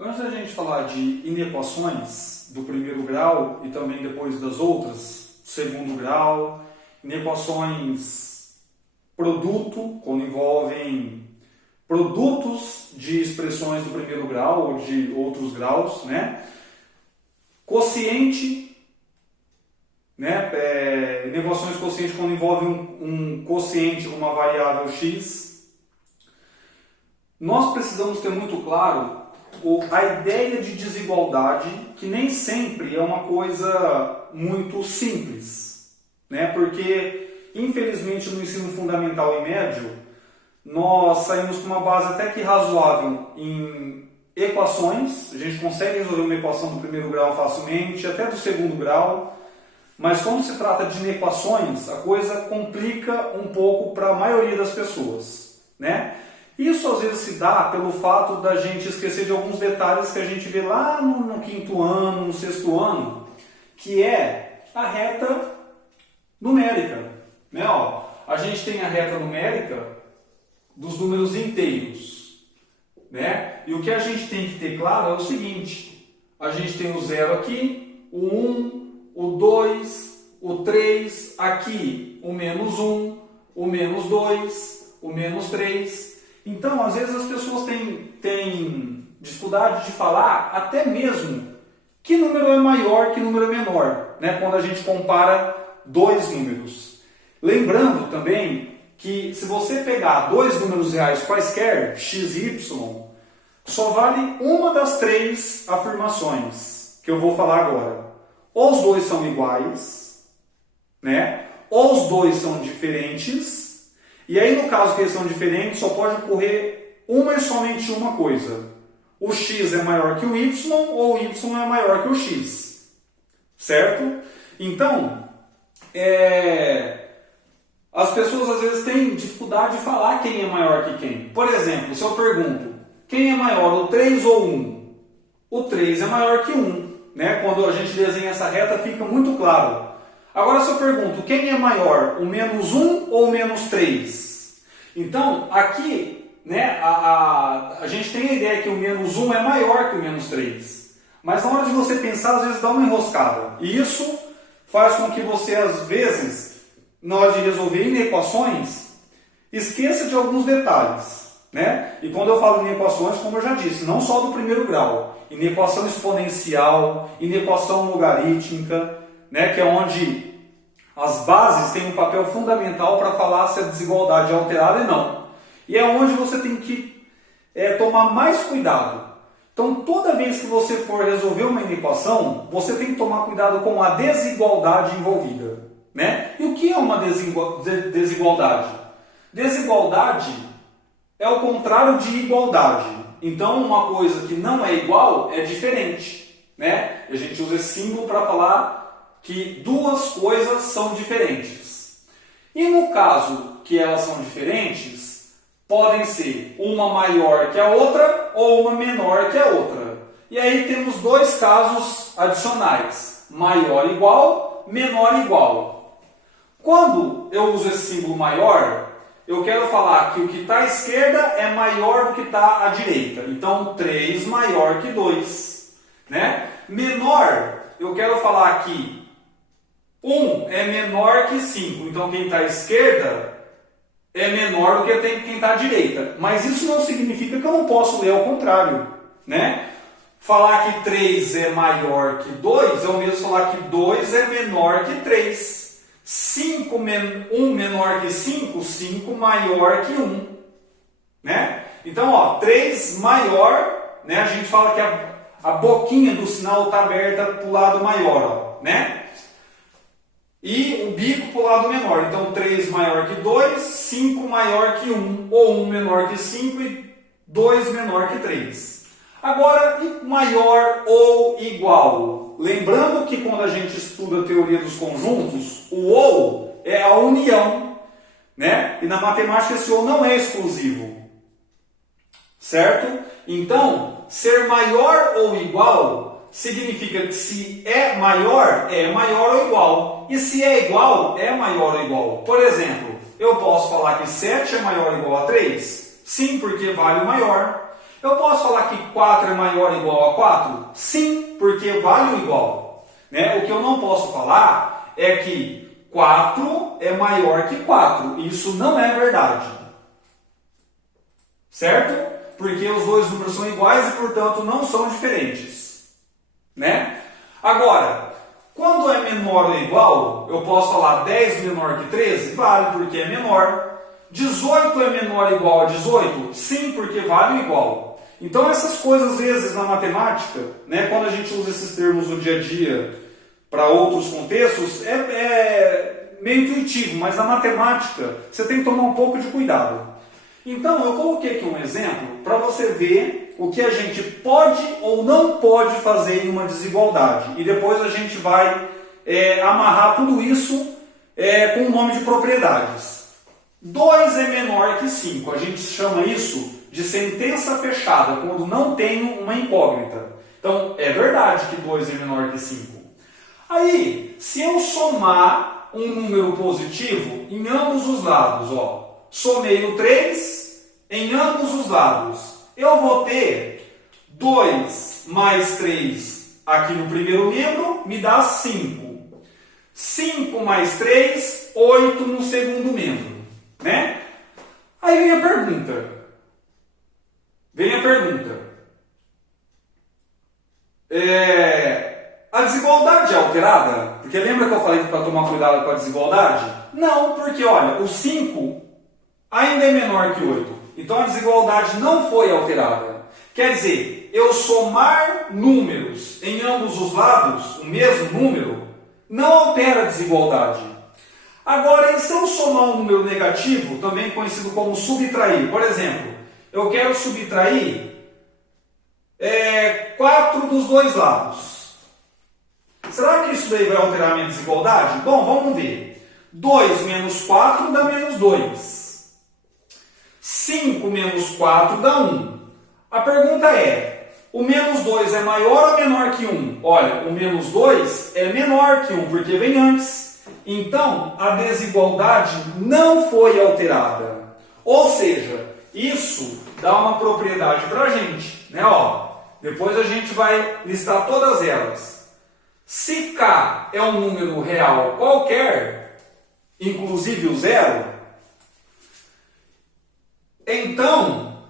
Antes da gente falar de inequações do primeiro grau e também depois das outras, segundo grau, inequações produto, quando envolvem produtos de expressões do primeiro grau ou de outros graus, né? Quociente, né? Inequações quociente quando envolvem um quociente, uma variável x. Nós precisamos ter muito claro a ideia de desigualdade, que nem sempre é uma coisa muito simples, né? Porque, infelizmente, no ensino fundamental e médio, nós saímos com uma base até que razoável em equações, a gente consegue resolver uma equação do primeiro grau facilmente, até do segundo grau, mas quando se trata de inequações, a coisa complica um pouco para a maioria das pessoas, né? Isso às vezes se dá pelo fato da gente esquecer de alguns detalhes que a gente vê lá no quinto ano, no sexto ano, que é a reta numérica, né? Ó, a gente tem a reta numérica dos números inteiros, né? E o que a gente tem que ter claro é o seguinte: a gente tem o 0 aqui, o 1, o 2, o 3, aqui o menos 1, o menos 2, o menos 3. Então, às vezes as pessoas têm dificuldade de falar até mesmo que número é maior, que número é menor, né? Quando a gente compara dois números. Lembrando também que se você pegar dois números reais quaisquer, x e y, só vale uma das três afirmações que eu vou falar agora. Ou os dois são iguais, né? Ou os dois são diferentes. E aí, no caso que eles são diferentes, só pode ocorrer uma e somente uma coisa. O x é maior que o y ou o y é maior que o x. Certo? Então, as pessoas às vezes têm dificuldade de falar quem é maior que quem. Por exemplo, se eu pergunto, quem é maior, o 3 ou o 1? O 3 é maior que 1. Né? Quando a gente desenha essa reta, fica muito claro. Agora, se eu pergunto, quem é maior, o menos 1 ou o menos 3? Então, aqui, né, a gente tem a ideia que o menos 1 é maior que o menos 3. Mas na hora de você pensar, às vezes dá uma enroscada. E isso faz com que você, às vezes, na hora de resolver inequações, esqueça de alguns detalhes. Né? E quando eu falo em inequações, como eu já disse, não só do primeiro grau. Inequação exponencial, inequação logarítmica, né, que é onde as bases têm um papel fundamental para falar se a desigualdade é alterada ou não. E é onde você tem que tomar mais cuidado. Então, toda vez que você for resolver uma inequação, você tem que tomar cuidado com a desigualdade envolvida. Né? E o que é uma desigualdade? Desigualdade é o contrário de igualdade. Então, uma coisa que não é igual é diferente. Né? A gente usa esse símbolo para falar que duas coisas são diferentes. E no caso que elas são diferentes, podem ser uma maior que a outra ou uma menor que a outra. E aí temos dois casos adicionais: maior igual, menor igual. Quando eu uso esse símbolo maior, eu quero falar que o que está à esquerda é maior do que está à direita. Então, 3 maior que 2. Né? Menor, eu quero falar que 1 é menor que 5. Então, quem está à esquerda é menor do que quem está à direita. Mas isso não significa que eu não posso ler ao contrário. Né? Falar que 3 é maior que 2 é o mesmo falar que 2 é menor que 3. 1 menor que 5, 5 maior que 1. Né? Então, ó, 3 maior, né? A gente fala que a boquinha do sinal está aberta para o lado maior. Ó, né? E o bico para o lado menor. Então, 3 maior que 2, 5 maior que 1. Ou 1 menor que 5 e 2 menor que 3. Agora, maior ou igual. Lembrando que quando a gente estuda a teoria dos conjuntos, o ou é a união. Né? E na matemática esse ou não é exclusivo. Certo? Então, ser maior ou igual significa que se é maior ou igual. E se é igual, é maior ou igual. Por exemplo, eu posso falar que 7 é maior ou igual a 3? Sim, porque vale o maior. Eu posso falar que 4 é maior ou igual a 4? Sim, porque vale o igual. Né? O que eu não posso falar é que 4 é maior que 4. Isso não é verdade. Certo? Porque os dois números são iguais e, portanto, não são diferentes. Né? Agora, quando é menor ou igual, eu posso falar 10 menor que 13? Vale, porque é menor. 18 é menor ou igual a 18? Sim, porque vale o igual. Então, essas coisas, às vezes, na matemática, né, quando a gente usa esses termos no dia a dia para outros contextos, é meio intuitivo, mas na matemática você tem que tomar um pouco de cuidado. Então, eu coloquei aqui um exemplo para você ver o que a gente pode ou não pode fazer em uma desigualdade. E depois a gente vai amarrar tudo isso com o nome de propriedades. 2 é menor que 5. A gente chama isso de sentença fechada, quando não tem uma incógnita. Então, é verdade que 2 é menor que 5. Aí, se eu somar um número positivo em ambos os lados, ó, somei o 3 em ambos os lados, eu vou ter 2 mais 3 aqui no primeiro membro, me dá 5. 5 mais 3, 8 no segundo membro. Né? Aí vem a pergunta. A desigualdade é alterada? Porque lembra que eu falei para tomar cuidado com a desigualdade? Não, porque olha, o 5 ainda é menor que 8. Então a desigualdade não foi alterada. Quer dizer, eu somar números em ambos os lados, o mesmo número, não altera a desigualdade. Agora, e se eu somar um número negativo, também conhecido como subtrair? Por exemplo, eu quero subtrair 4 dos dois lados. Será que isso daí vai alterar a minha desigualdade? Bom, vamos ver. 2 menos 4 dá menos 2. 5 menos 4 dá 1. A pergunta é, o menos 2 é maior ou menor que 1? Olha, o menos 2 é menor que 1, porque vem antes. Então, a desigualdade não foi alterada. Ou seja, isso dá uma propriedade para a gente. Né? Ó, depois a gente vai listar todas elas. Se K é um número real qualquer, inclusive o zero, então,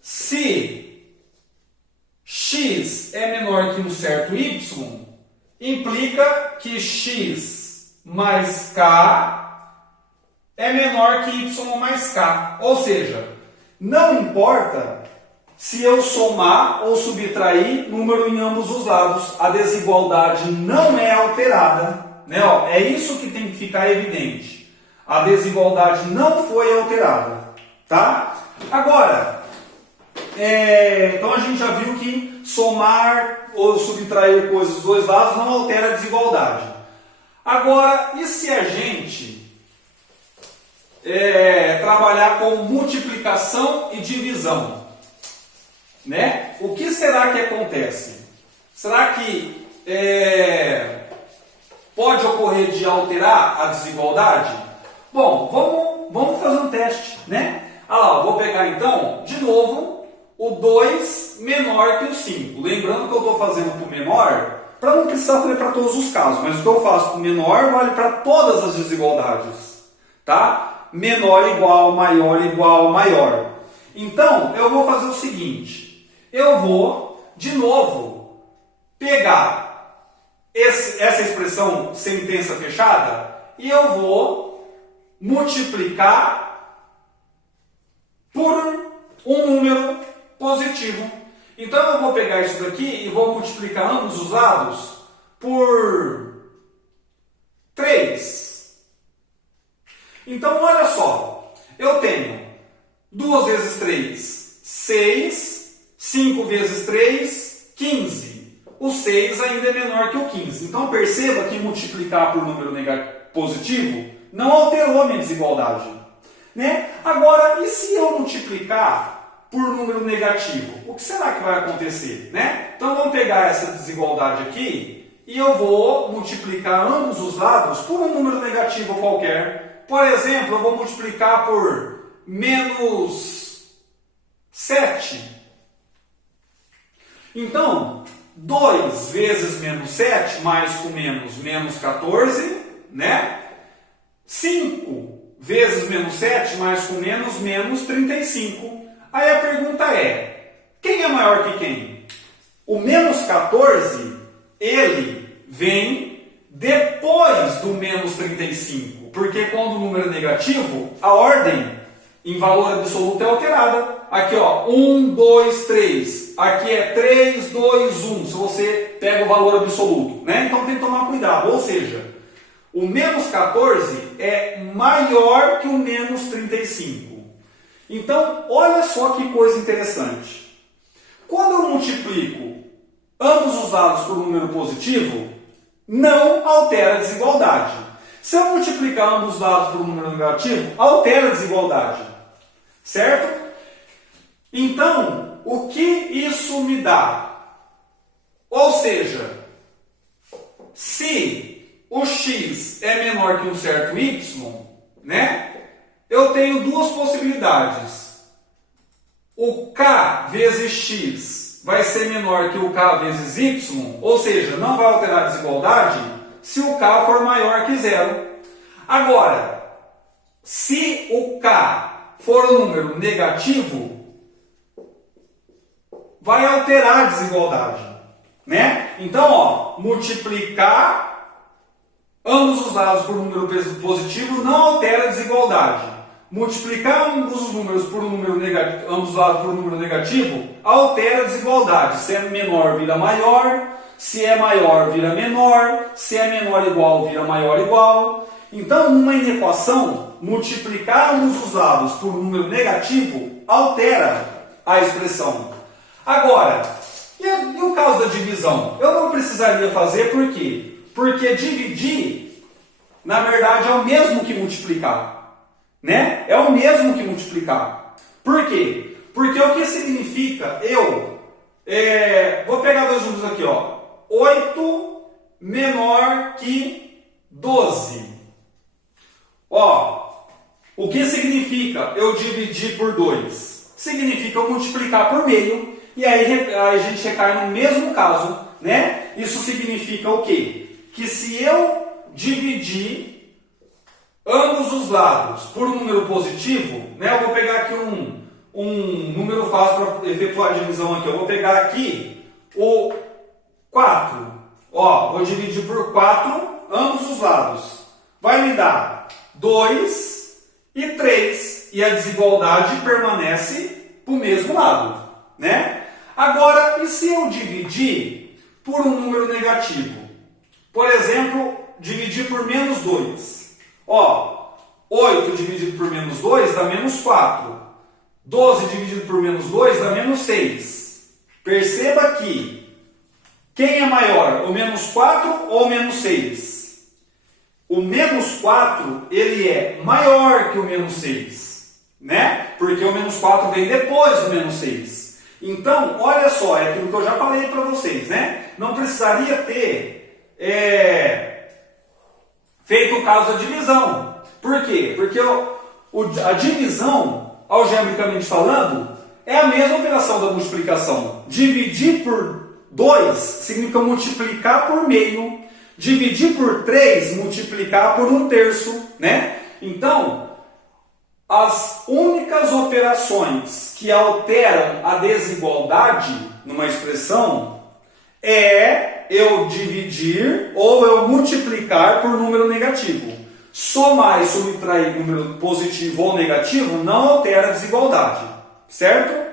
se x é menor que um certo y, implica que x mais k é menor que y mais k. Ou seja, não importa se eu somar ou subtrair número em ambos os lados, a desigualdade não é alterada. Né? Ó, é isso que tem que ficar evidente. A desigualdade não foi alterada. Tá? Agora, então a gente já viu que somar ou subtrair coisas dos dois lados não altera a desigualdade. Agora, e se a gente trabalhar com multiplicação e divisão? Né? O que será que acontece? Será que pode ocorrer de alterar a desigualdade? Bom, vamos fazer um teste. Né? Ah lá, eu vou pegar então, de novo, o 2 menor que o 5. Lembrando que eu estou fazendo para o menor, para não precisar fazer para todos os casos, mas o que eu faço para o menor vale para todas as desigualdades. Tá? Menor igual, maior. Então, eu vou fazer o seguinte. Eu vou, de novo, pegar essa expressão sentença fechada e eu vou multiplicar por um número positivo. Então eu vou pegar isso daqui e vou multiplicar ambos os lados por 3. Então olha só, eu tenho 2 vezes 3, 6, 5 vezes 3, 15. O 6 ainda é menor que o 15. Então perceba que multiplicar por número positivo não alterou a minha desigualdade. Né? Agora, e se eu multiplicar por número negativo? O que será que vai acontecer? Né? Então vamos pegar essa desigualdade aqui e eu vou multiplicar ambos os lados por um número negativo qualquer. Por exemplo, eu vou multiplicar por menos 7. Então, 2 vezes menos 7, mais com menos, menos 14, né? 5 vezes menos 7, mais com menos, menos 35. Aí a pergunta é, quem é maior que quem? O menos 14, ele vem depois do menos 35, porque quando o número é negativo, a ordem em valor absoluto é alterada. Aqui, ó, 1, 2, 3. Aqui é 3, 2, 1, se você pega o valor absoluto, né? Então tem que tomar cuidado, ou seja, o menos 14 é maior que o menos 35. Então, olha só que coisa interessante. Quando eu multiplico ambos os lados por um número positivo, não altera a desigualdade. Se eu multiplicar ambos os lados por um número negativo, altera a desigualdade. Certo? Então, o que isso me dá? Ou seja, se o x é menor que um certo y, né? Eu tenho duas possibilidades. O k vezes x vai ser menor que o k vezes y, ou seja, não vai alterar a desigualdade se o k for maior que zero. Agora, se o k for um número negativo, vai alterar a desigualdade, né? Então, ó, multiplicar ambos os lados por um número positivo não altera a desigualdade. Multiplicar ambos os números por um número negativo, ambos os lados por um número negativo, altera a desigualdade. Se é menor, vira maior. Se é maior, vira menor. Se é menor igual, vira maior igual. Então, numa inequação, multiplicar ambos os lados por um número negativo altera a expressão. Agora, e o caso da divisão? Eu não precisaria fazer, por quê? Porque dividir, na verdade, é o mesmo que multiplicar. Né? É o mesmo que multiplicar. Por quê? Porque o que significa vou pegar dois números aqui, ó. 8 menor que 12. Ó, o que significa eu dividir por 2? Significa eu multiplicar por meio, e aí a gente recai no mesmo caso, né? Isso significa o quê? Que se eu dividir ambos os lados por um número positivo, né? Eu vou pegar aqui um número fácil para efetuar a divisão aqui. Eu vou pegar aqui o 4. Ó, vou dividir por 4 ambos os lados. Vai me dar 2 e 3. E a desigualdade permanece para o mesmo lado, né? Agora, e se eu dividir por um número negativo? Por exemplo, dividir por menos 2. Ó, 8 dividido por menos 2 dá menos 4. 12 dividido por menos 2 dá menos 6. Perceba que quem é maior, o menos 4 ou o menos 6? O menos 4, ele é maior que o menos 6, né? Porque o menos 4 vem depois do menos 6. Então, olha só, é aquilo que eu já falei para vocês, né? Não precisaria ter feito o caso da divisão. Por quê? Porque a divisão, algebricamente falando, é a mesma operação da multiplicação. Dividir por 2 significa multiplicar por meio. Dividir por 3, multiplicar por 1/3, né? Então, as únicas operações que alteram a desigualdade numa expressão é eu dividir ou eu multiplicar por número negativo. Somar e subtrair número positivo ou negativo não altera a desigualdade, certo?